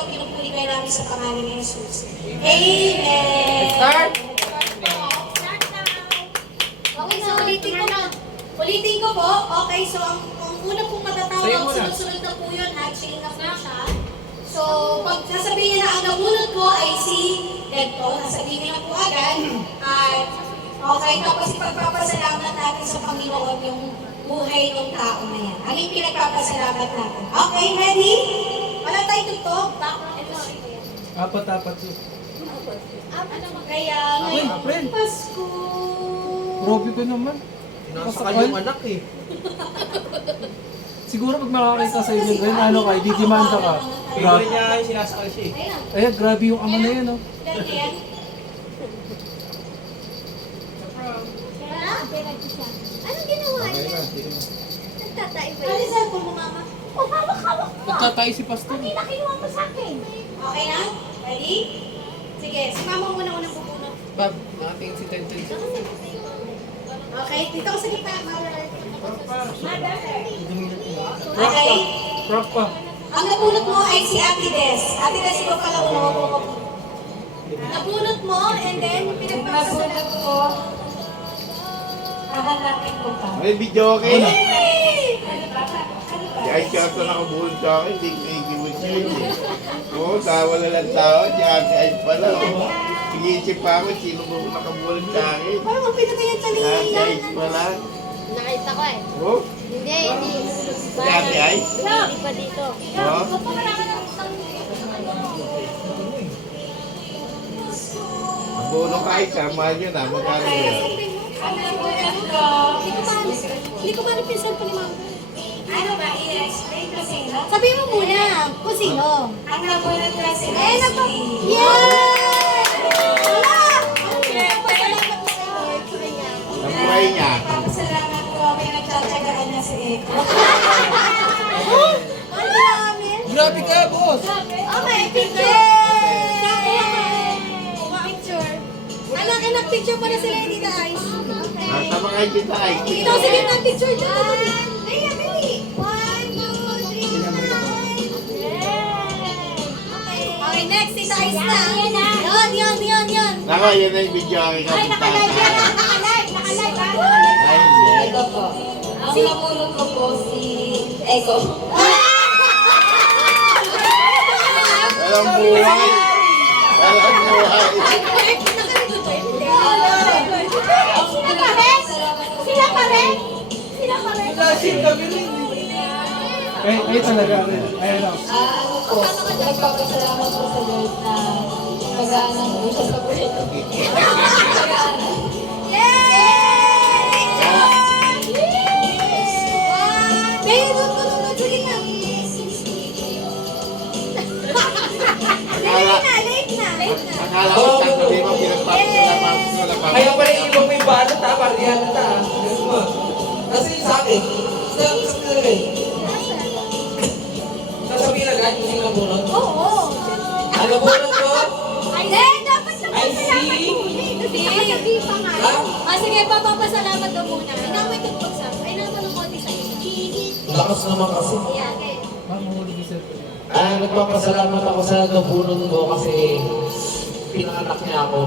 ito, pinupuli kayo namin sa pangalan ni Jesus. Amen! Start! Okay, so ulitin ko na. Ulitin ko po. Okay, so ang una pong matatawag, sunod-sunod na po yun, ha? Chain up na siya. So, pag sasabihin niya na ang namunod ko ay si ganito, sasabihin niya po agad. At, okay, tapos ipagpapasalamat natin sa Panginoon yung buhay ng tao na yan. Ang yung pinagpapasalamat natin. Okay, ready? Wala tayo tutok. Apat yun. Kaya ngayon, Pasko. Grabe ka naman. Sinasakal yung anak eh. Siguro pag makakita sa inyo, rin, ano ka, didimanda ka. Grabe Grabe. niya ay sinasakal siya eh. Ayan. Ayan, grabe yung ama na yan, oh. Ganyan. Anong ginawa niya? Nagtatay ba Ano yun? sa mo, mama? Oh, hawak-hawak pa! Nagtatay si Pastor. Kanina kinuha mo sa akin. Okay na? Ready? Sige, si mama muna pupunod. Bab, nakatingin si Tenten. Okay, dito ko sa gitna, mother. Okay. Prop pa. Ang napulot mo ay si Ate Des. Ate Des, ikaw pala una ko. Napulot mo, and then pinagpapasalat ko. Hahanapin ko pa. May video okay? Yay! Ay, siya ito nakabuhol sa akin, hindi ko iigiwin siya yun eh. Oo, tawa na lang tao, si Ate Ay pala. Sige-isip pa ako, sino mo nakabuhol sa akin? Parang ang pinagayan sa Si Ate Ay liyan. pala. Nakita ko eh. Oo, Hindi. si Ate Ay? Hindi pa dito. Oo. Mabulong ka ay, samahan nyo na, magkano yun? Hindi ko pa pinsan po ni mama. Ano ba, i-explain kasi no? Sabihin mo muna kung sino. Ang nabulot kasi nagpa... Yay! Wala! Pasalamat mo sa Lord. Nabuhay niya. Pasalamat ko, may nagtsatsagaan na si Eko. Ano namin? Grabe ka, boss! Okay, picture! Picture. Anak, picture mo na sila, hindi na ice. Nasa mga kita ay. Ito, sige na, picture dyan. Daya, dali. 1, 2, 3, 4. Okay, next, Tita Ice na. Yun. Nako, yun na yung video ang ikaw. Ay, nakalive yan. Nakalive. Ay, hindi. Ito po. Ang napulot ko po si Eko. Walang buhay. Walang buhay. Sila pa rin. Lasing kami rin. Ay talaga rin. Ayan o. Ano po, nagpapasalamat po sa Lord na mag-aanan mo siya sa buhay. Kaya doon ko nung sige na. Late na. Akala ko sa sabi mo, pinagpapasalamat ko na pang- Kaya pala iba mo yung balot ha, para di halata ha. Ganun mo. Kasi yung sa akin, sasabihin na rin. Sasabihin na agad yung silang bunot. Oo. Ang nabunot ko, Dapat I see. Sabihin pa nga. Ha? Sige, papapasalamat daw muna. Ikaw may tugtog ay naman ng konti sa iyo. Lakas naman kasi. Ayan, okay. Mahulog yung cellphone. Nagpapasalamat ako sa nabunot ko kasi pinanganak niya ako.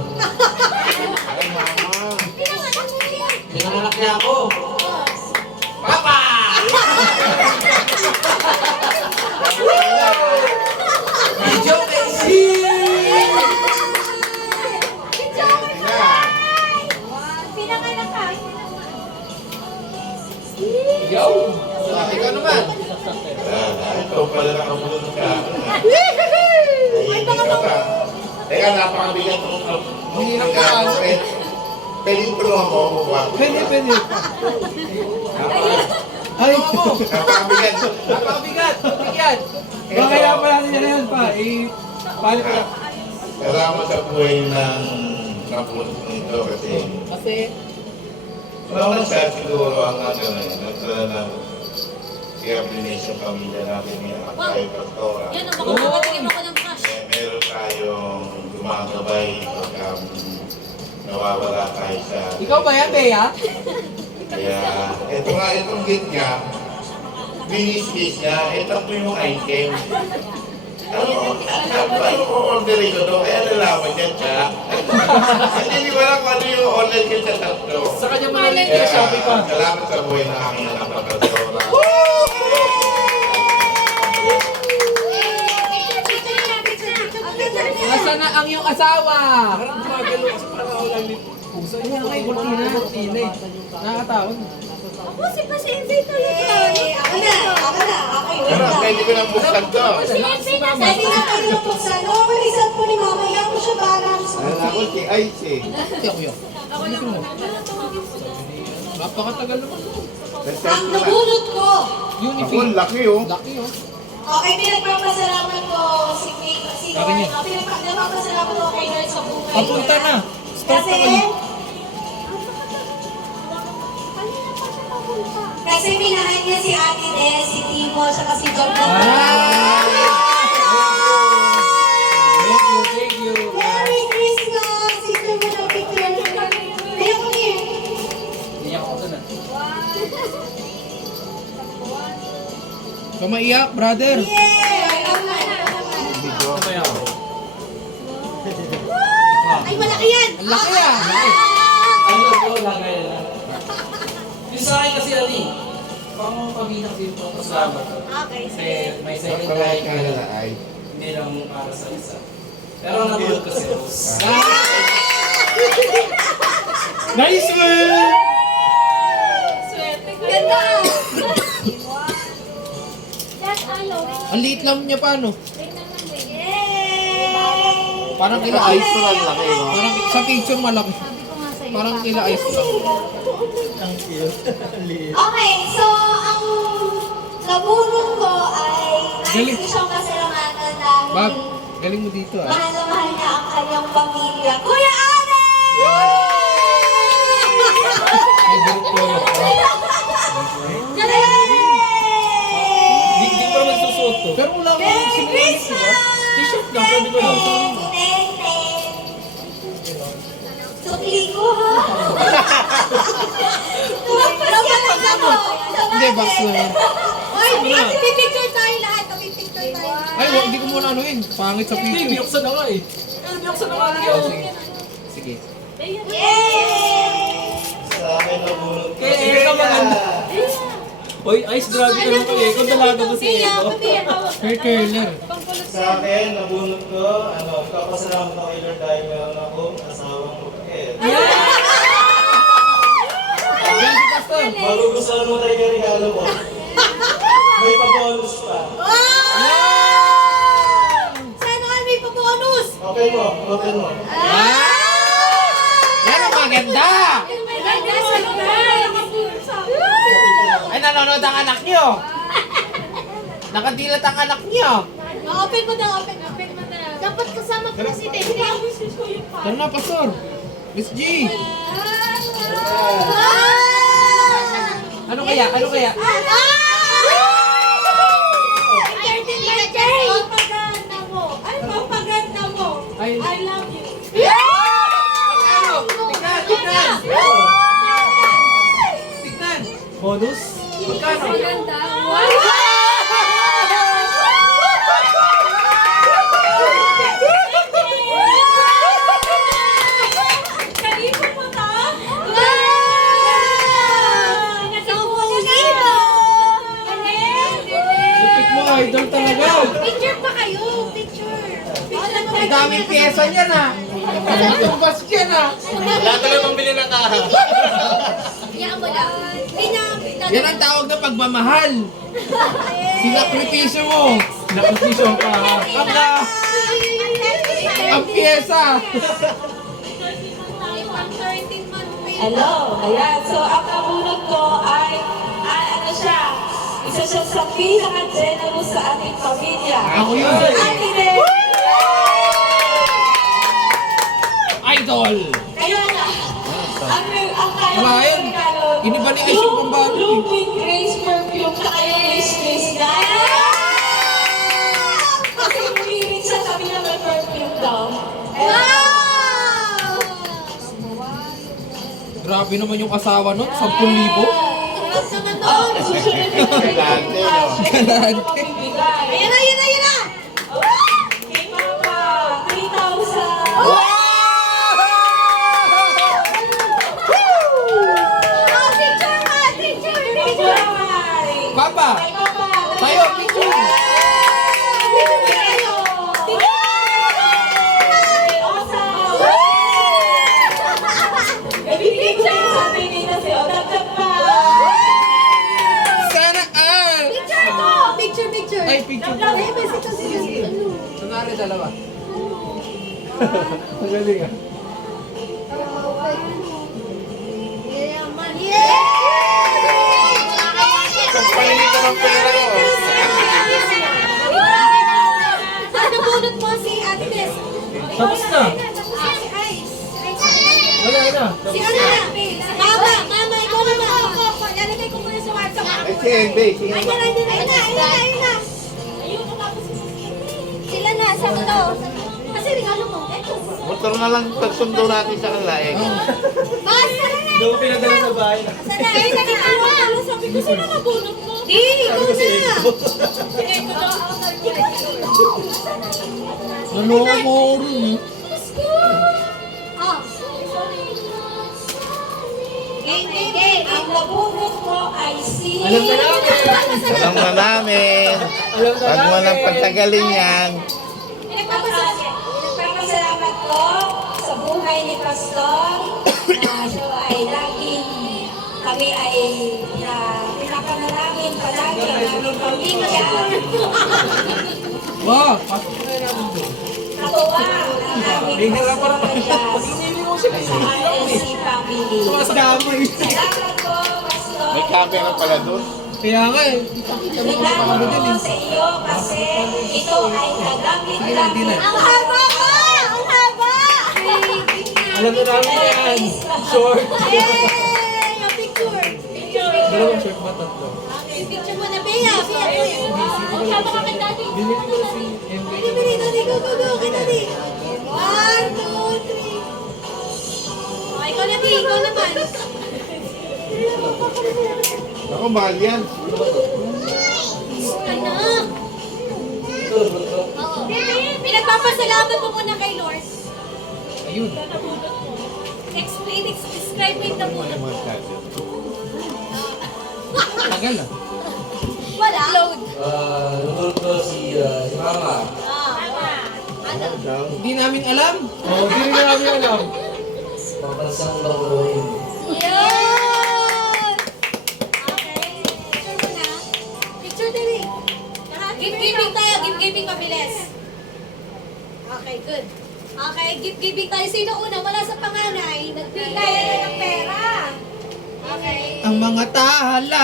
Ay, mama. Pinanganak mo yan. Pinanganak niya ako. Papa! Medyo kasi! Pinanganak ka. Yo! Ikaw naman. Ikaw pala nakabulot ka. Ay, baka Ikaw ka. Teka, napakabigat ko. Mahirap ka, ano? Pwedeng tulungan mo ako ba? Pwede. Ay! Napakabigat ko. Napakabigat! Bigyan! Baka kaya pala niya na yan pa. Palit ka. Salamat sa buhay ng napulot nito kasi wala siya siguro ang ano na yun. Nagtala ng i-application pamilya namin ni Akay Pastora. Yan, baka makatingin ako ng cash. Meron tayong gumagabay pagka nawawala tayo sa... Ikaw ba yan, Bea? Kaya, itong gift niya, binis niya, ito po yung item. Ano, orderin ko doon, kaya nalaman niya siya. Hindi ko alam kung ano yung order ko sa tatlo. Sa kanya malalit kaya Shopee pa. Salamat sa buhay na aking anak na Pastora. Nasaan na ang iyong asawa? Parang gumagalo kasi parang ako lang dito. Puso. Ay, nga, kurtina. Kurtina eh. Nakakataon. Ako si Pasensi talaga. Ako na. Okay, wait Pero lang. pwede ko nang buksan to. Si Mama. Pwede na tayo ng buksan. No, malisan po ni Mama. Yan ko siya balang. Alam ko si Ice eh. Ako yun. Napakatagal naman. Ang nabunot ko. Ako, Unifi. laki oh. Laki oh. Okay, pinagpapasalamat ko si Sabi niya. Lord. Pinagpapasalamat ko kay Lord sa buhay. Papunta na. Start Kasi, na kayo. kasi minahan niya si Ate Des, si Timo, saka si John. Ah! Thank you, thank you. Merry Christmas! Sister mo na picture. Kaya ko niya. Iyak ako na. Kamaiyak, brother. Yay! Kamaiyak. Ay, malaki yan! Ang laki ah. Ano po, lagay na. Yung sa akin kasi ano eh, pang pabinang din po pasalamat. Okay, Kasi sige. may second Pagkakain time ka na ay. hindi lang para sa isa. Pero nabulot kasi Rose. Nice one! Ganda! Ang liit lang niya pa, no? Yay! Parang kila ice. laki no? Parang sa picture malaki. Parang kila ice lang. Okay, so ang nabunot ko ay Galing. nais ko siyang pasalamatan dahil Bab, galing mo dito ah. mahal na mahal niya ang kanyang pamilya. Kuya Ane! May direktor. Yay! Hindi ko naman susuot to. Pero wala ko Merry sinulit, Christmas! T-shirt lang, sabi ko lang. Sukli ko ha? Tumagpas mo. Hindi, box lang. Oy, pipicture tayo lahat. Pipicture tayo. Ay, hindi ko muna anuin. Pangit sa Hindi, picture. binuksan na nga eh. Binuksan na nga niyo. Sige. Yay! Sa akin nabunot ko. Kaya Eka maganda. Hoy, Ice, grabe ka naman kay Eko. Dalaga mo si Eko. Hair curler. Sa akin, nabunot ko, kapasalamat ako kay Lord dahil meron akong asawang mabait. Yan si Pastor. Magugustuhan mo tayo yung regalo ko. May pa-bonus pa. Sana ka may pa-bonus? Okay mo, open mo. Yan ang maganda. Ay, nanonood ang anak niyo. Nakadilat ang anak niyo. Open mo daw, open mo daw. Dapat kasama ko na si Tete. Tara na, Pastor. Miss G. Ano kaya? Ano kaya? Papaganda mo. Ay, papaganda mo. Ay, I love you. ano? Tignan, tignan. Tignan. Bonus? Magkano? Kanino mo to? Lupit mo, idol talaga. Picture pa kayo. Picture. Ang daming pyesa niyan ah. Ang tumbas niyan ah. Wala ka namang bili ng kaha. Yan mo lang. Yan ang tawag na pagmamahal. Sinakripisyo mo. Nakasisyo ka. Ang pyesa. Hello, ayan. So, ang nabunot ko ay, ano siya, isa siya sa pinaka-generous sa ating pamilya. Ako yun. Ate Nel! Idol. Kaya nga, ang kaya Wala ko yun. regalo, Iniba ni Ice yung pambato eh. Blooming Grace perfume sa kanyang wish na. Kasi umirit siya, sabi niya may perfume daw. Grabe naman yung asawa nun. 10,000. Ang susunod na Galante, no? Galante. mabibigay. Ayan na, ayan na, ayan na! Kay Mama. pare, dalawa. Magaling ah. Yaman. Pahingi ka ng pera ko. Ano bunot mo si Ate Tess? Tapos na. Wala na. Si ano na? Mama, ikaw naman. Lalagay ko muna sa WhatsApp. Ay, si NB. Sige Ayun ba? na. Sila na, sa to. Kasi regalo mo. Eto. Motor na lang pagsundo natin sa kanila eh. Bas, tara na. Doon pinadala sa bahay. Sana, ay, nakikita. Sabi ko, sino nabunot mo? Di, ikaw na. Ito daw ako Naloko mo ako rin eh. Oh. Game. Ang nabunot ko ay si... Alam na namin. Alam na namin. Alam na Huwag mo namin. nang pagtagalin yan. Pinagpapasalamat ko sa buhay ni Pastor na siya ay laging kami ay pinapanalangin palagi ang aming pamilya. Wow, pasok na namin doon. Natuwa ang aming Hihira pa naman. Pastor Pag-inili mo siya sa RSC family. Sumasagama eh. Salamat po, Pastor. May camera pala doon. Kaya nga eh. Salamat po sa iyo kasi ito ay nagamit namin. Ang haba ko! Ang haba! Alam na namin yan. Short. Yay! Ang picture. Dalawang short ba? Tatlo. Picture mo na, Bea. Ang haba ka kay daddy. Binili ko si MB. Bili, daddy. Go. Kay daddy. 1, 2, 3. Oh, ikaw na, Bea. Ikaw naman. Ako, mahal yan. Anak. Oo. Pinagpapasalamat mo muna kay Lord. Ayun. Describe mo yung nabunot mo. Tagal ah. Wala. Load. Nunod ko si Mama. Ano? Hindi namin alam. Oo, hindi rin namin alam. Papansang bakuloyin. Yun! Okay. Picture mo na. Picture din eh. Gift-giving tayo. Gift-giving mabilis. Okay, good. Okay, gift-giving tayo. Sino una? Wala sa panganay. Nagbigay na ng pera. Okay. Ang mga tala.